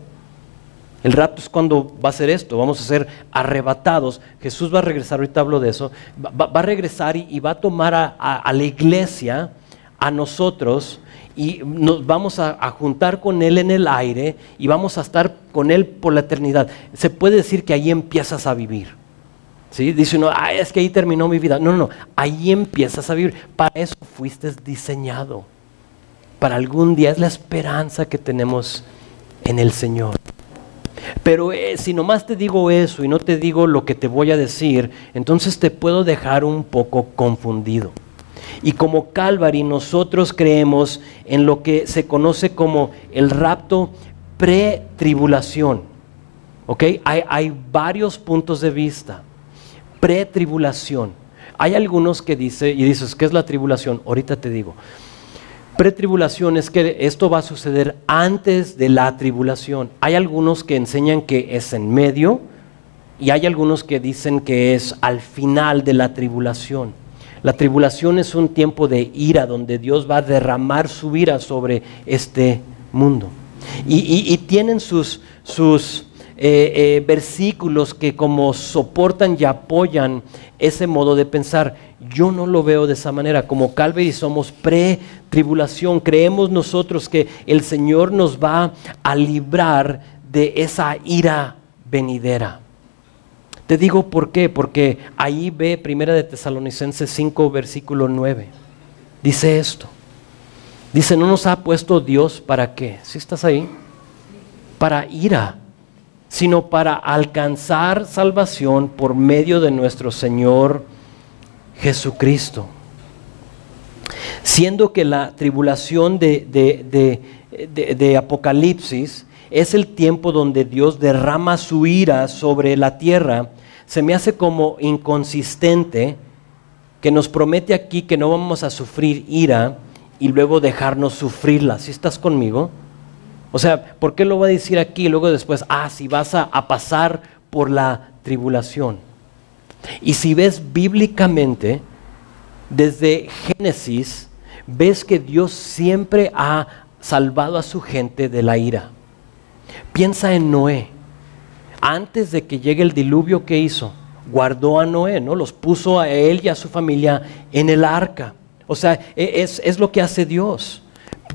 El rapto es cuando va a ser esto, vamos a ser arrebatados. Jesús va a regresar, ahorita hablo de eso, va a regresar y va a tomar a la iglesia, a nosotros, y nos vamos a juntar con Él en el aire y vamos a estar con Él por la eternidad. Se puede decir que ahí empiezas a vivir. ¿Sí? Dice uno, es que ahí terminó mi vida. No, no, ahí empiezas a vivir. Para eso fuiste diseñado. Para algún día es la esperanza que tenemos en el Señor. Pero si nomás te digo eso y no te digo lo que te voy a decir, entonces te puedo dejar un poco confundido. Y como Calvary, nosotros creemos en lo que se conoce como el rapto pre-tribulación. ¿Ok? Hay varios puntos de vista. Pre-tribulación. Hay algunos que dicen, y dices, ¿qué es la tribulación? Ahorita te digo. Pretribulación es que esto va a suceder antes de la tribulación. Hay algunos que enseñan que es en medio y hay algunos que dicen que es al final de la tribulación. La tribulación es un tiempo de ira donde Dios va a derramar su ira sobre este mundo. Y tienen sus versículos que como soportan y apoyan ese modo de pensar. Yo no lo veo de esa manera. Como Calvary somos pre-tribulación. Creemos nosotros que el Señor nos va a librar de esa ira venidera. Te digo por qué. Porque ahí ve 1 de Tesalonicenses 5, versículo 9. Dice esto. Dice, ¿no nos ha puesto Dios para qué? ¿Sí estás ahí? Para ira, sino para alcanzar salvación por medio de nuestro Señor Jesucristo. Siendo que la tribulación de Apocalipsis es el tiempo donde Dios derrama su ira sobre la tierra, se me hace como inconsistente que nos promete aquí que no vamos a sufrir ira y luego dejarnos sufrirla. ¿Sí estás conmigo? O sea, ¿por qué lo va a decir aquí y luego después, si vas a pasar por la tribulación? Y si ves bíblicamente, desde Génesis, ves que Dios siempre ha salvado a su gente de la ira. Piensa en Noé. Antes de que llegue el diluvio, ¿qué hizo? Guardó a Noé, ¿no? Los puso a él y a su familia en el arca. O sea, es lo que hace Dios.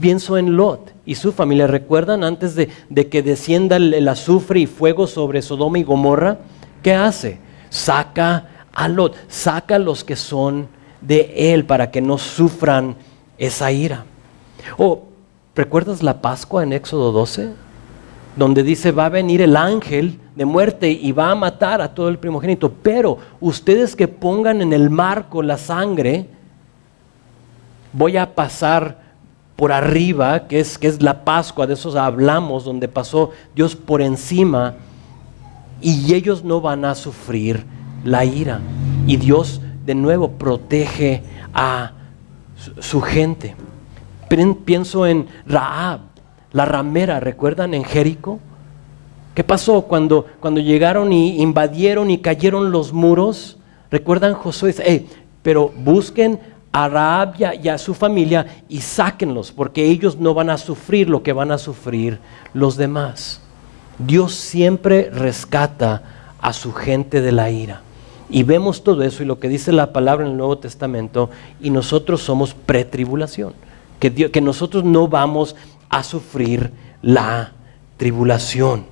Pienso en Lot y su familia. ¿Recuerdan antes de que descienda el azufre y fuego sobre Sodoma y Gomorra? ¿Qué hace? Saca a Lot, saca a los que son de él para que no sufran esa ira. ¿Recuerdas la Pascua en Éxodo 12? Donde dice, va a venir el ángel de muerte y va a matar a todo el primogénito, pero ustedes que pongan en el marco la sangre, voy a pasar por arriba, que es la Pascua, de eso hablamos, donde pasó Dios por encima, y ellos no van a sufrir la ira. Y Dios de nuevo protege a su gente. Pienso en Rahab, la ramera, ¿recuerdan en Jericó? ¿Qué pasó cuando llegaron y invadieron y cayeron los muros? ¿Recuerdan? Josué dice, pero busquen a Rahab y a su familia y sáquenlos, porque ellos no van a sufrir lo que van a sufrir los demás. Dios siempre rescata a su gente de la ira. Y vemos todo eso y lo que dice la palabra en el Nuevo Testamento, y nosotros somos pretribulación, que nosotros no vamos a sufrir la tribulación.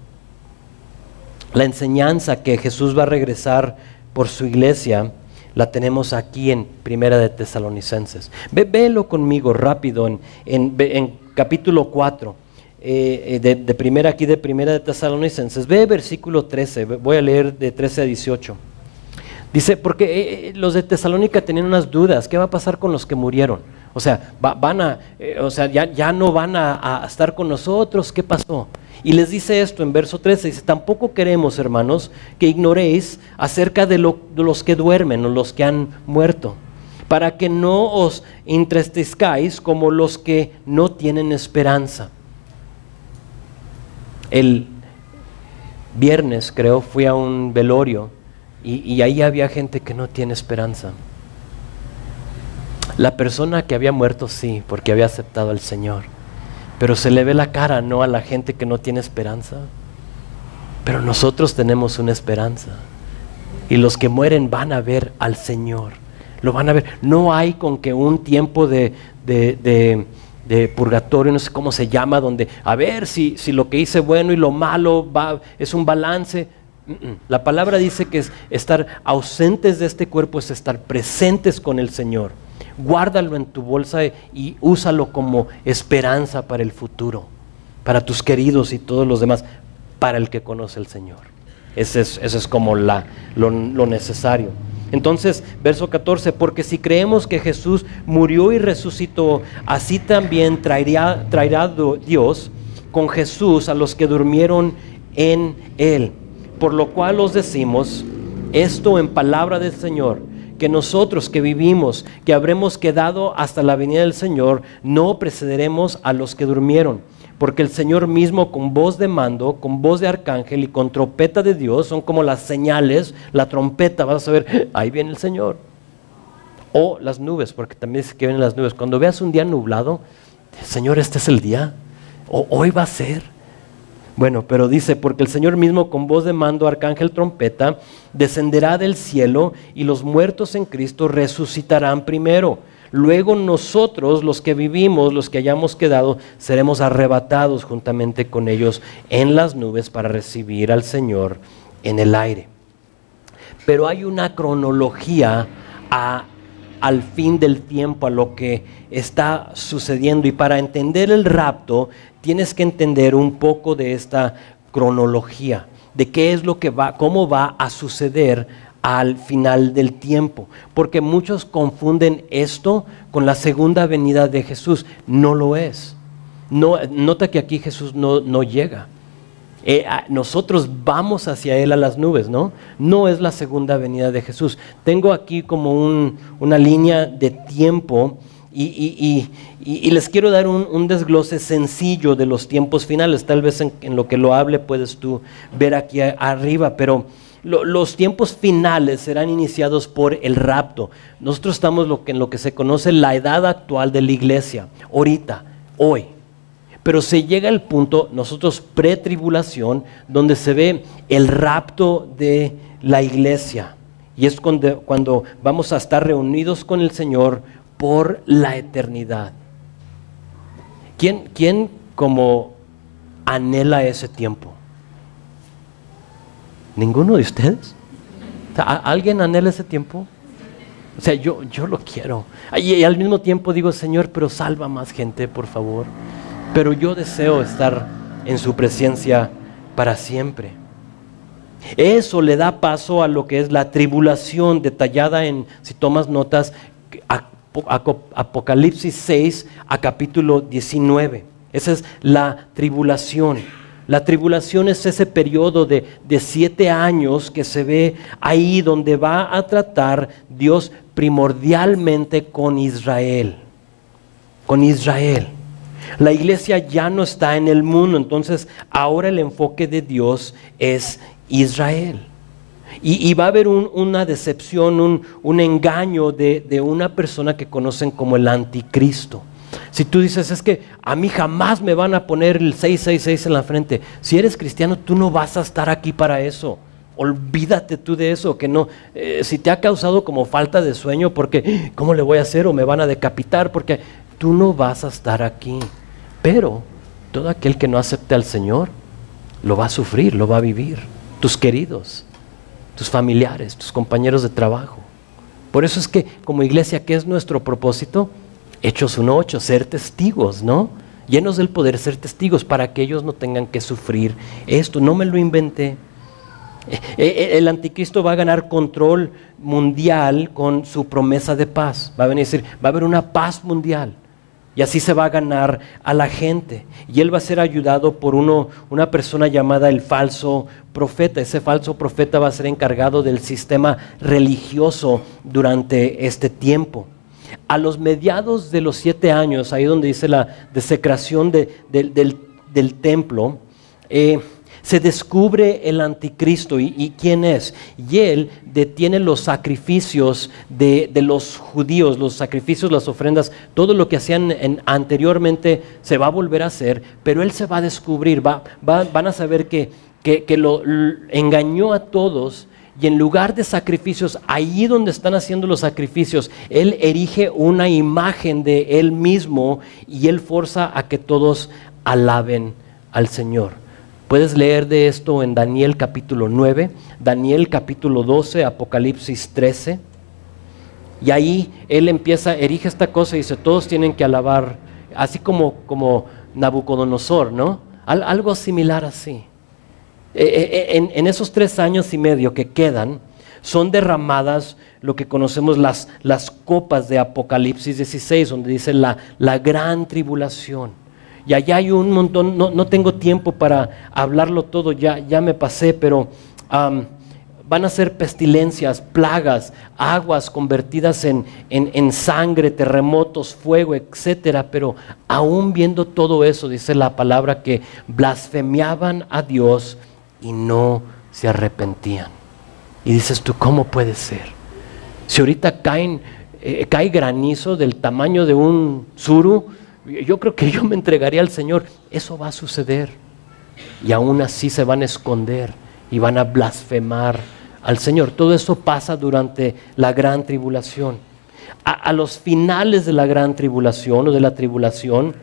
La enseñanza que Jesús va a regresar por su iglesia la tenemos aquí en 1 de Tesalonicenses. Véelo conmigo rápido en capítulo 4 de 1 de Tesalonicenses. Ve versículo 13, voy a leer de 13 a 18. Dice, porque los de Tesalónica tenían unas dudas, ¿qué va a pasar con los que murieron? O sea, ya no van a estar con nosotros, ¿qué pasó? Y les dice esto en verso 13, dice, tampoco queremos, hermanos, que ignoréis acerca de los que duermen o los que han muerto, para que no os entristezcáis como los que no tienen esperanza. El viernes, creo, fui a un velorio y ahí había gente que no tiene esperanza. La persona que había muerto sí, porque había aceptado al Señor, pero se le ve la cara, ¿no?, a la gente que no tiene esperanza. Pero nosotros tenemos una esperanza, y los que mueren van a ver al Señor, lo van a ver. No hay con que un tiempo de purgatorio, no sé cómo se llama, donde a ver si lo que hice bueno y lo malo es un balance. La palabra dice que es estar ausentes de este cuerpo, es estar presentes con el Señor. Guárdalo en tu bolsa y úsalo como esperanza para el futuro, para tus queridos y todos los demás, para el que conoce al Señor. Eso es como lo necesario. Entonces, verso 14, porque si creemos que Jesús murió y resucitó, así también traerá Dios con Jesús a los que durmieron en Él. Por lo cual os decimos esto en palabra del Señor, que nosotros que vivimos, que habremos quedado hasta la venida del Señor, no precederemos a los que durmieron. Porque el Señor mismo con voz de mando, con voz de arcángel y con trompeta de Dios, son como las señales, la trompeta, vas a saber, ahí viene el Señor. O las nubes, porque también dice que vienen las nubes. Cuando veas un día nublado, Señor, este es el día, o hoy va a ser. Bueno, pero dice, porque el Señor mismo con voz de mando, arcángel, trompeta, descenderá del cielo y los muertos en Cristo resucitarán primero. Luego nosotros, los que vivimos, los que hayamos quedado, seremos arrebatados juntamente con ellos en las nubes para recibir al Señor en el aire. Pero hay una cronología al fin del tiempo, a lo que está sucediendo. Y para entender el rapto, tienes que entender un poco de esta cronología, de qué es lo que cómo va a suceder al final del tiempo, porque muchos confunden esto con la segunda venida de Jesús. No lo es. Nota que aquí Jesús no llega. Nosotros vamos hacia Él a las nubes, ¿no? No es la segunda venida de Jesús. Tengo aquí como una línea de tiempo y les quiero dar un desglose sencillo de los tiempos finales. Tal vez en lo que lo hable puedes tú ver aquí arriba, pero los tiempos finales serán iniciados por el rapto. Nosotros estamos en lo que se conoce la edad actual de la iglesia, ahorita, hoy. Pero se llega el punto, nosotros pretribulación, donde se ve el rapto de la iglesia. Y es cuando vamos a estar reunidos con el Señor por la eternidad. ¿Quién como anhela ese tiempo? ¿Ninguno de ustedes? ¿Alguien anhela ese tiempo? O sea, yo lo quiero. Y al mismo tiempo digo, Señor, pero salva más gente, por favor. Pero yo deseo estar en su presencia para siempre. Eso le da paso a lo que es la tribulación detallada en, si tomas notas, Apocalipsis 6 a capítulo 19. Esa es la tribulación. La tribulación es ese periodo de 7 años que se ve ahí donde va a tratar Dios primordialmente con Israel. Con Israel. La iglesia ya no está en el mundo, entonces ahora el enfoque de Dios es Israel. Y va a haber una decepción, un engaño de una persona que conocen como el anticristo. Si tú dices, es que a mí jamás me van a poner el 666 en la frente. Si eres cristiano, tú no vas a estar aquí para eso. Olvídate tú de eso, que no. Si te ha causado como falta de sueño, porque ¿cómo le voy a hacer? O me van a decapitar, porque tú no vas a estar aquí. Pero todo aquel que no acepte al Señor, lo va a sufrir, lo va a vivir. Tus queridos, tus familiares, tus compañeros de trabajo. Por eso es que como iglesia, ¿qué es nuestro propósito? Hechos 1:8, ser testigos, ¿no? Llenos del poder, ser testigos para que ellos no tengan que sufrir esto. No me lo inventé. El anticristo va a ganar control mundial con su promesa de paz. Va a venir a decir, va a haber una paz mundial. Y así se va a ganar a la gente. Y él va a ser ayudado por una persona llamada el falso profeta. Ese falso profeta va a ser encargado del sistema religioso durante este tiempo. A los mediados de los 7 años, ahí donde dice la desecración del templo, se descubre el anticristo. ¿Y quién es? Y él detiene los sacrificios de los judíos, los sacrificios, las ofrendas, todo lo que hacían anteriormente se va a volver a hacer, pero él se va a descubrir, van a saber que lo engañó a todos. Y en lugar de sacrificios, ahí donde están haciendo los sacrificios, él erige una imagen de él mismo y él forza a que todos alaben al Señor. Puedes leer de esto en Daniel capítulo 9, Daniel capítulo 12, Apocalipsis 13. Y ahí él erige esta cosa y dice, todos tienen que alabar, así como Nabucodonosor, ¿no? Algo similar así. En esos 3 años y medio que quedan, son derramadas lo que conocemos las copas de Apocalipsis 16, donde dice la gran tribulación. Y allá hay un montón, no tengo tiempo para hablarlo todo, ya me pasé, pero van a ser pestilencias, plagas, aguas convertidas en sangre, terremotos, fuego, etcétera. Pero aún viendo todo eso, dice la palabra que blasfemiaban a Dios y no se arrepentían. Y dices tú, ¿cómo puede ser? Si ahorita cae granizo del tamaño de un suru, yo creo que yo me entregaría al Señor. Eso va a suceder. Y aún así se van a esconder y van a blasfemar al Señor. Todo eso pasa durante la gran tribulación. A los finales de la gran tribulación o de la tribulación,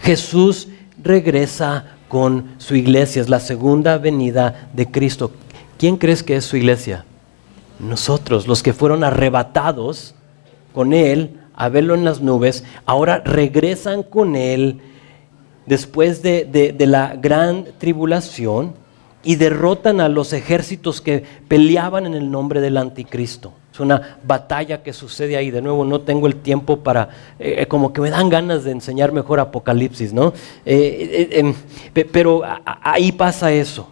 Jesús regresa con su iglesia. Es la segunda venida de Cristo. ¿Quién crees que es su iglesia? Nosotros, los que fueron arrebatados con Él a verlo en las nubes, ahora regresan con Él después de la gran tribulación y derrotan a los ejércitos que peleaban en el nombre del anticristo. Es una batalla que sucede ahí. De nuevo, no tengo el tiempo para, como que me dan ganas de enseñar mejor Apocalipsis, ¿no? Pero ahí pasa eso.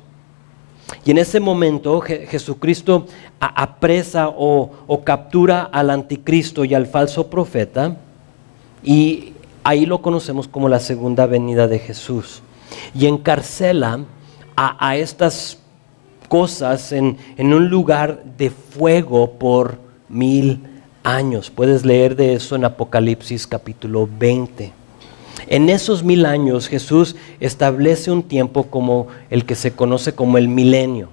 Y en ese momento Jesucristo apresa o captura al anticristo y al falso profeta, y ahí lo conocemos como la segunda venida de Jesús. Y encarcela a estas cosas en un lugar de fuego por 1000 años. Puedes leer de eso en Apocalipsis capítulo 20. En esos 1000 años Jesús establece un tiempo como el que se conoce como el milenio.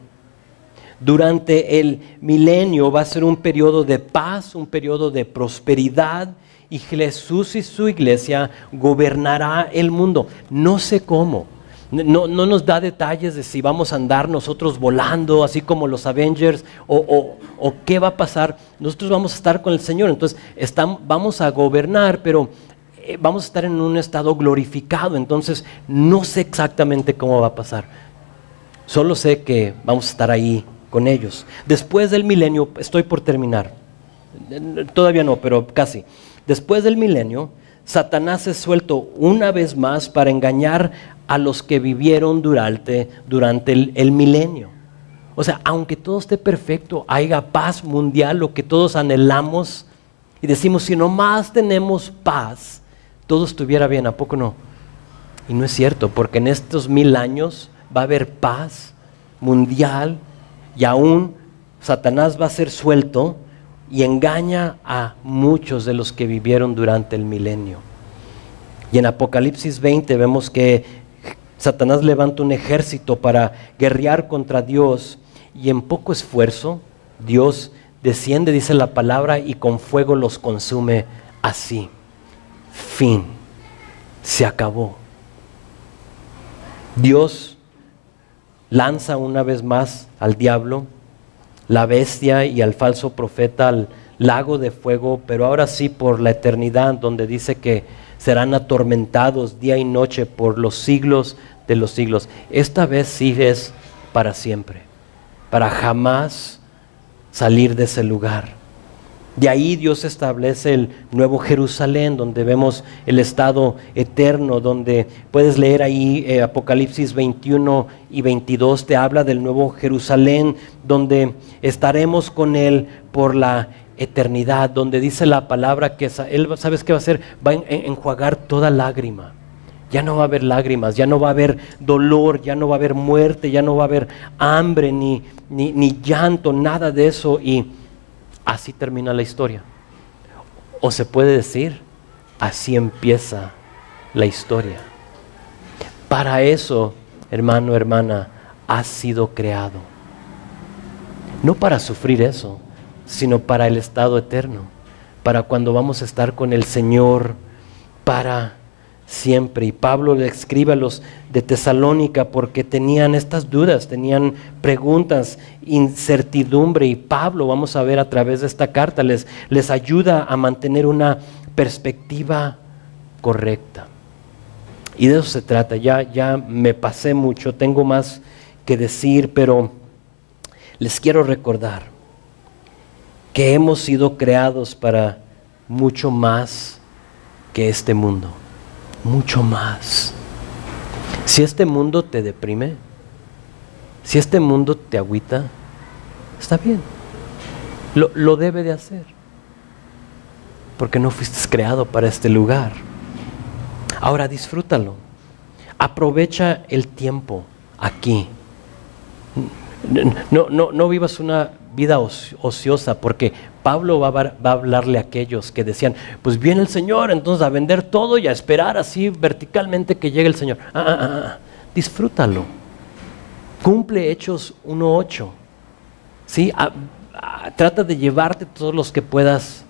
Durante el milenio va a ser un periodo de paz, un periodo de prosperidad, y Jesús y su iglesia gobernará el mundo. No sé cómo. No nos da detalles de si vamos a andar nosotros volando, así como los Avengers, o qué va a pasar. Nosotros vamos a estar con el Señor, entonces vamos a gobernar, pero vamos a estar en un estado glorificado. Entonces no sé exactamente cómo va a pasar. Solo sé que vamos a estar ahí con ellos. Después del milenio, estoy por terminar. Todavía no, pero casi. Después del milenio, Satanás es suelto una vez más para engañar a los que vivieron durante el milenio. O sea, aunque todo esté perfecto, haya paz mundial, lo que todos anhelamos, y decimos, si nomás tenemos paz, todo estuviera bien. ¿A poco no? Y no es cierto, porque en estos 1000 años va a haber paz mundial, y aún Satanás va a ser suelto y engaña a muchos de los que vivieron durante el milenio. Y en Apocalipsis 20 vemos que Satanás levanta un ejército para guerrear contra Dios, y en poco esfuerzo Dios desciende, dice la palabra, y con fuego los consume así. Fin. Se acabó. Dios lanza una vez más al diablo, la bestia y al falso profeta al lago de fuego, pero ahora sí por la eternidad, donde dice que serán atormentados día y noche por los siglos de los siglos. Esta vez sí es para siempre, para jamás salir de ese lugar. De ahí Dios establece el nuevo Jerusalén, donde vemos el estado eterno, donde puedes leer ahí Apocalipsis 21 y 22, te habla del nuevo Jerusalén, donde estaremos con Él por la eternidad, donde dice la palabra que Él, ¿sabes qué va a hacer? Va a enjuagar toda lágrima. Ya no va a haber lágrimas, ya no va a haber dolor, ya no va a haber muerte, ya no va a haber hambre, ni llanto, nada de eso. Y así termina la historia. O se puede decir, así empieza la historia. Para eso, hermano, hermana, has sido creado. No para sufrir eso, sino para el estado eterno, para cuando vamos a estar con el Señor, para siempre. Y Pablo le escribe a los de Tesalónica porque tenían estas dudas, tenían preguntas, incertidumbre. Y Pablo, vamos a ver a través de esta carta, les ayuda a mantener una perspectiva correcta. Y de eso se trata. Ya me pasé mucho, tengo más que decir, pero les quiero recordar que hemos sido creados para mucho más que este mundo. Mucho más. Si este mundo te deprime, si este mundo te agüita, está bien. Lo debe de hacer. Porque no fuiste creado para este lugar. Ahora disfrútalo. Aprovecha el tiempo aquí. No vivas una vida ociosa, porque Pablo va a hablarle a aquellos que decían, pues viene el Señor, entonces a vender todo y a esperar así verticalmente que llegue el Señor. Disfrútalo. Cumple Hechos 1:8. ¿Sí? Trata de llevarte todos los que puedas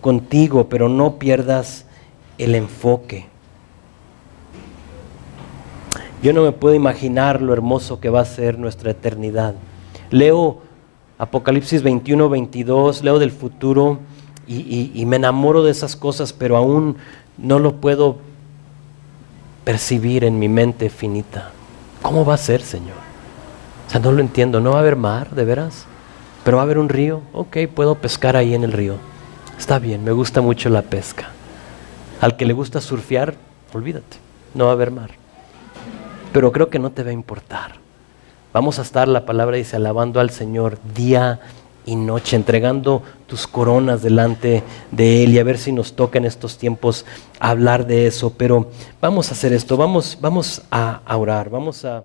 contigo, pero no pierdas el enfoque. Yo no me puedo imaginar lo hermoso que va a ser nuestra eternidad. Leo Apocalipsis 21-22, leo del futuro y me enamoro de esas cosas, pero aún no lo puedo percibir en mi mente finita. ¿Cómo va a ser, Señor? O sea, no lo entiendo. ¿No va a haber mar, de veras? ¿Pero va a haber un río? Ok, puedo pescar ahí en el río. Está bien, me gusta mucho la pesca. Al que le gusta surfear, olvídate, no va a haber mar. Pero creo que no te va a importar. Vamos a estar, la palabra dice, alabando al Señor día y noche, entregando tus coronas delante de Él, y a ver si nos toca en estos tiempos hablar de eso. Pero vamos a hacer esto, vamos a orar, vamos a